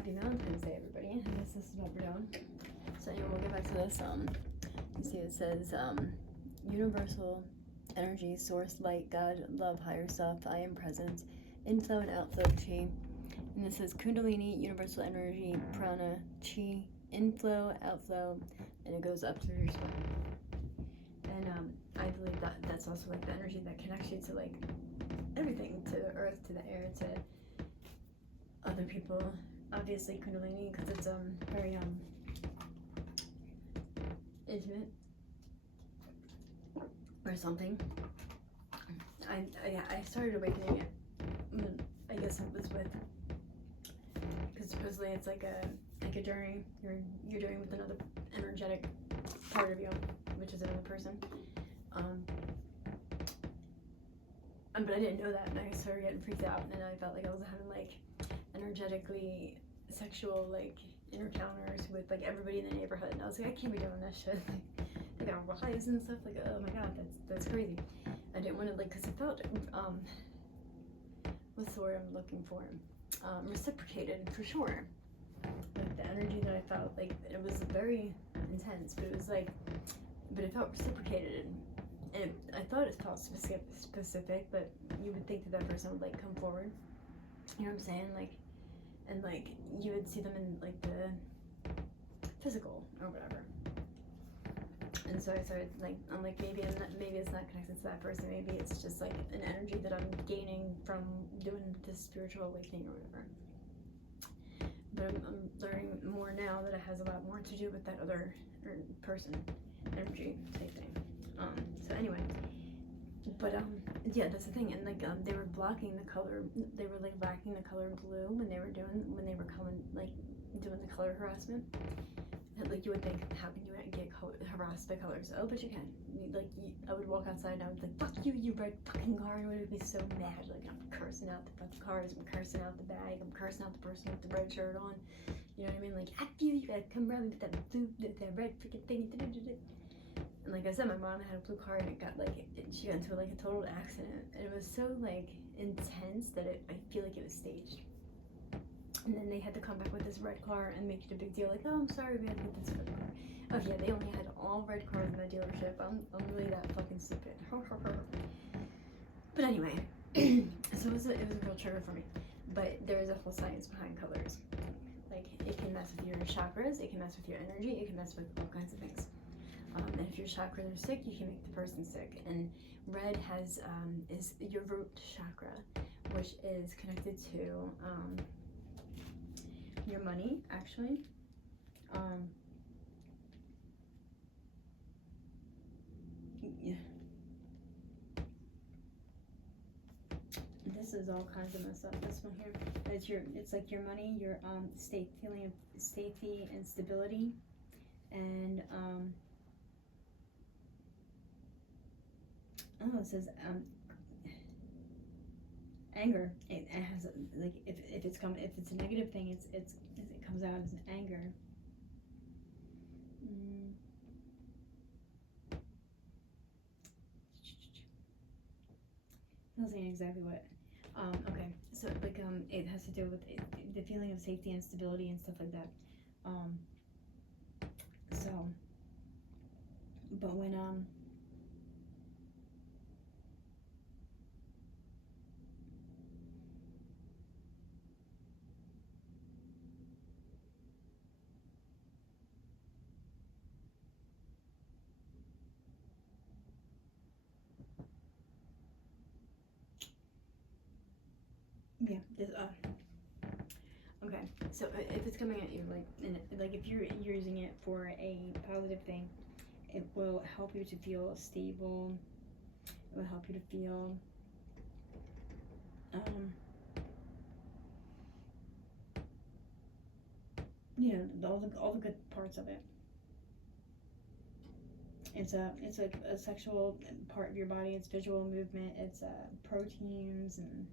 happy Valentine's Day, everybody. I guess this is what we're doing. So anyway, we'll get back to this. You see it says, universal energy, source, light, God, love, higher self, I am present, inflow and outflow of chi. And this says Kundalini, universal energy, prana, chi, inflow, outflow, and it goes up through your spine. And I believe that that's also like the energy that connects you to like everything, to the earth, to the air, to other people. Obviously Kundalini, because it's very intimate or something. I started awakening it. I guess it was with, because supposedly it's like a journey you're doing with another energetic part of you, which is another person. But I didn't know that, and I started getting freaked out, and I felt like I was having like energetically sexual like encounters with like everybody in the neighborhood, and I was like, I can't be doing this shit. Like, they got wives and stuff. Like, oh my god, that's crazy. I didn't want to, like, because it felt what's the word I'm looking for? Reciprocated for sure. Like the energy that I felt, like it was very intense, but it was like, but it felt reciprocated, and I thought it felt specific, but you would think that person would like come forward. You know what I'm saying? Like, and like you would see them in like the physical or whatever. And so I started like, I'm like, maybe it's not connected to that person. Maybe it's just like an energy that I'm gaining from doing this spiritual awakening or whatever. But I'm learning more now that it has a lot more to do with that other person energy type thing. So anyway, but yeah, that's the thing. And like they were blocking the color. They were like lacking the color blue when they were coming, like doing the color harassment. Like you would think, how can you get harassed by colors? Oh, but you can. I would walk outside and I would be like, fuck you, you red fucking car. And I would be so mad. Like, I'm cursing out the fucking cars. I'm cursing out the bag. I'm cursing out the person with the red shirt on. You know what I mean? Like, F you gotta come around me with that blue, that red freaking thing. And like I said, my mom had a blue car and it got like, she got into like a total accident. And it was so like intense that I feel like it was staged. And then they had to come back with this red car and make it a big deal. Like, oh, I'm sorry, we had to get this red car. Oh yeah, they only had all red cars in that dealership. I'm really that fucking stupid. But anyway, so it was a real trigger for me. But there is a whole science behind colors. Like, it can mess with your chakras, it can mess with your energy, it can mess with all kinds of things. And if your chakras are sick, you can make the person sick. And red is your root chakra, which is connected to your money, actually. Yeah. This is all kinds of messed up. This one here, it's like your money, your feeling of safety and stability, and it says anger. It has like if it's a negative thing, it comes out as anger. I was saying exactly what. Okay, so like it has to do with the feeling of safety and stability and stuff like that. So, but when yeah, this okay, so if it's coming at you like if you're using it for a positive thing, it will help you to feel stable. It will help you to feel you know, all the good parts of it. It's like a sexual part of your body. It's visual movement. It's proteins, and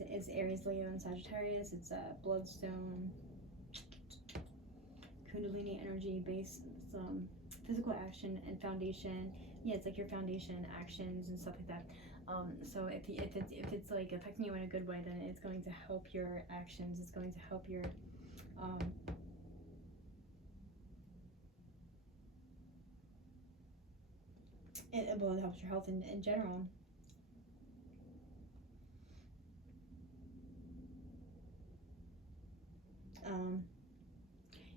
it's Aries, Leo, and Sagittarius. It's bloodstone, Kundalini energy, base, physical action and foundation. Yeah, it's like your foundation actions and stuff like that. So if it's like affecting you in a good way, then it's going to help your actions. It's going to help your Well, it helps your health in general.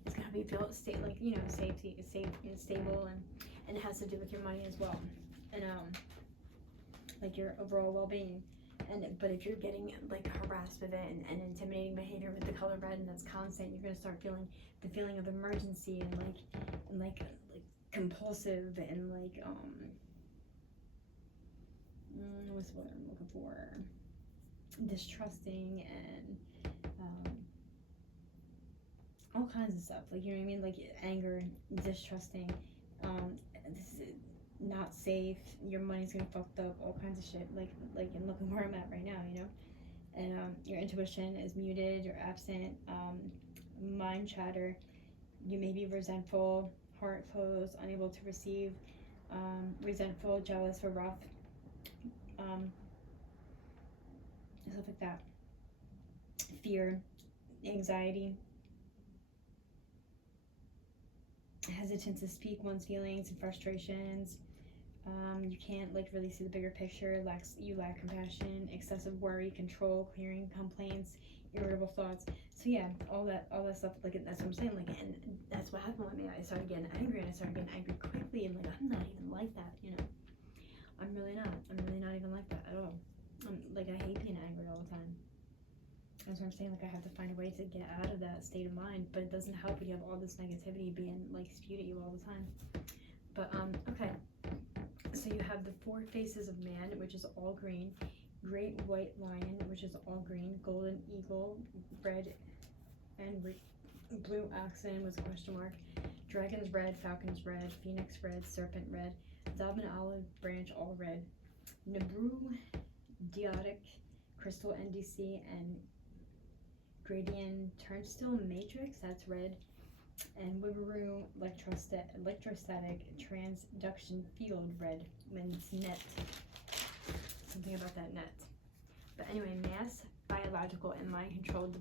It's gonna help you feel safe, like, you know, safe and stable, and it has to do with your money as well, and like your overall well-being. But if you're getting like harassed with it and intimidating behavior with the color red, and that's constant, you're gonna start feeling the feeling of emergency, and like compulsive, and like what's what I'm looking for, distrusting, and all kinds of stuff, like, you know what I mean, like anger, distrusting, this is not safe, your money's gonna fucked up, all kinds of shit, and looking where I'm at right now, you know. And your intuition is muted, you're absent, mind chatter, you may be resentful, heart closed, unable to receive, resentful, jealous, or rough, stuff like that. Fear, anxiety, hesitant to speak one's feelings and frustrations. You can't like really see the bigger picture. You lack compassion, excessive worry, control, clearing complaints, irritable thoughts. So yeah, all that stuff. Like, that's what I'm saying. Like, and that's what happened with me. I started getting angry, and I started getting angry quickly. And like, I'm not even like that, you know. I'm really not. I'm really not even like that at all. Like, I hate being angry all the time. That's what I'm saying. Like, I have to find a way to get out of that state of mind. But it doesn't help when you have all this negativity being like spewed at you all the time. But okay. So you have the 4 faces of man, which is all green, great white lion, which is all green, golden eagle, red and blue oxen was a question mark, dragon's red, falcon's red, phoenix red, serpent red, Dobbin olive branch all red, Nabru diotic, crystal NDC, and Gradian turnstile matrix, that's red, and Wiberoo electrostatic transduction field red, when it's net. Something about that net. But anyway, mass, biological, and mind-controlled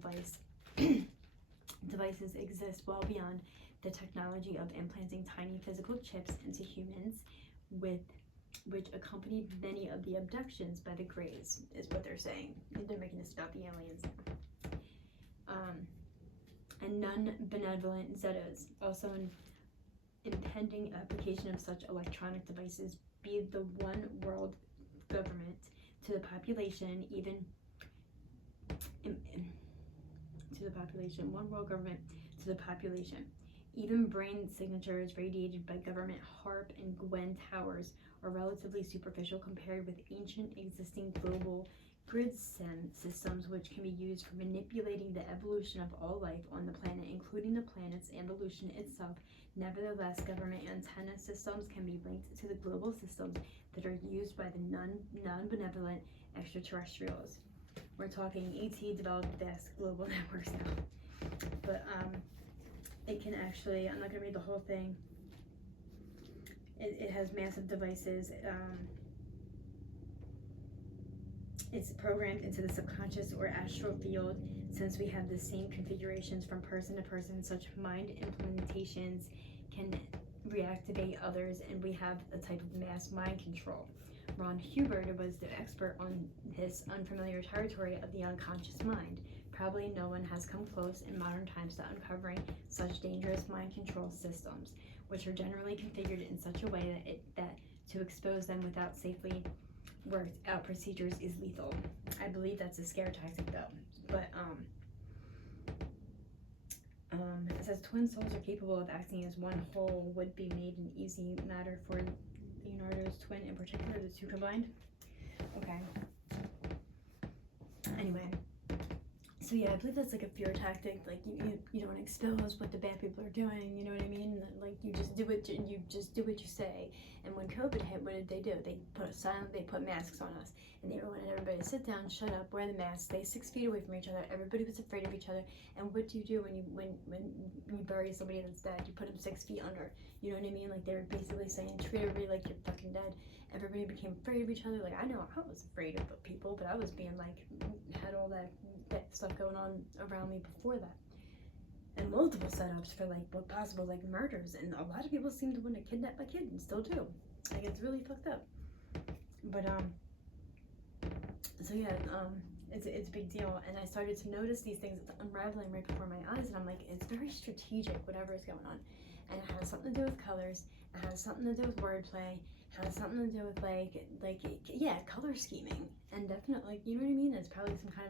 devices exist well beyond the technology of implanting tiny physical chips into humans, with which accompanied many of the abductions by the Greys, is what they're saying. They're making this about the aliens. And non-benevolent Zetas, also an impending application of such electronic devices, be the one world government to the population, one world government to the population. Even brain signatures radiated by government HARP and Gwen towers are relatively superficial compared with ancient existing global grid systems, which can be used for manipulating the evolution of all life on the planet, including the planet's evolution itself. Nevertheless, government antenna systems can be linked to the global systems that are used by the non-benevolent extraterrestrials. We're talking ET developed vast global networks now. But it can actually, I'm not going to read the whole thing. It has massive devices. It's programmed into the subconscious or astral field, since we have the same configurations from person to person. Such mind implementations can reactivate others, and we have a type of mass mind control. Ron Hubbard was the expert on this unfamiliar territory of the unconscious mind. Probably no one has come close in modern times to uncovering such dangerous mind control systems, which are generally configured in such a way that to expose them without safely worked out procedures is lethal. I believe that's a scare tactic though. But it says twin souls are capable of acting as one whole, would be made an easy matter for Leonardo's twin in particular, the two combined. Okay. Anyway. So yeah, I believe that's like a fear tactic. Like you don't expose what the bad people are doing. You know what I mean? Like you just do what you say. And when COVID hit, what did they do? They put masks on us, and they wanted everybody to sit down, shut up, wear the mask, stay 6 feet away from each other. Everybody was afraid of each other. And what do you do when you bury somebody that's dead? You put them 6 feet under. You know what I mean? Like they were basically saying, treat everybody like you're fucking dead. Everybody became afraid of each other. Like I know I was afraid of people, but I was being like had all that stuff going on around me before that. and multiple setups for like possible like murders, and a lot of people seem to want to kidnap my kid and still do. Like, it's really fucked up. But so yeah, it's a big deal, and I started to notice these things unraveling right before my eyes, and I'm like, it's very strategic, whatever is going on, and it has something to do with colors, it has something to do with wordplay, it has something to do with like yeah, color scheming, and definitely, you know what I mean. It's probably some kind of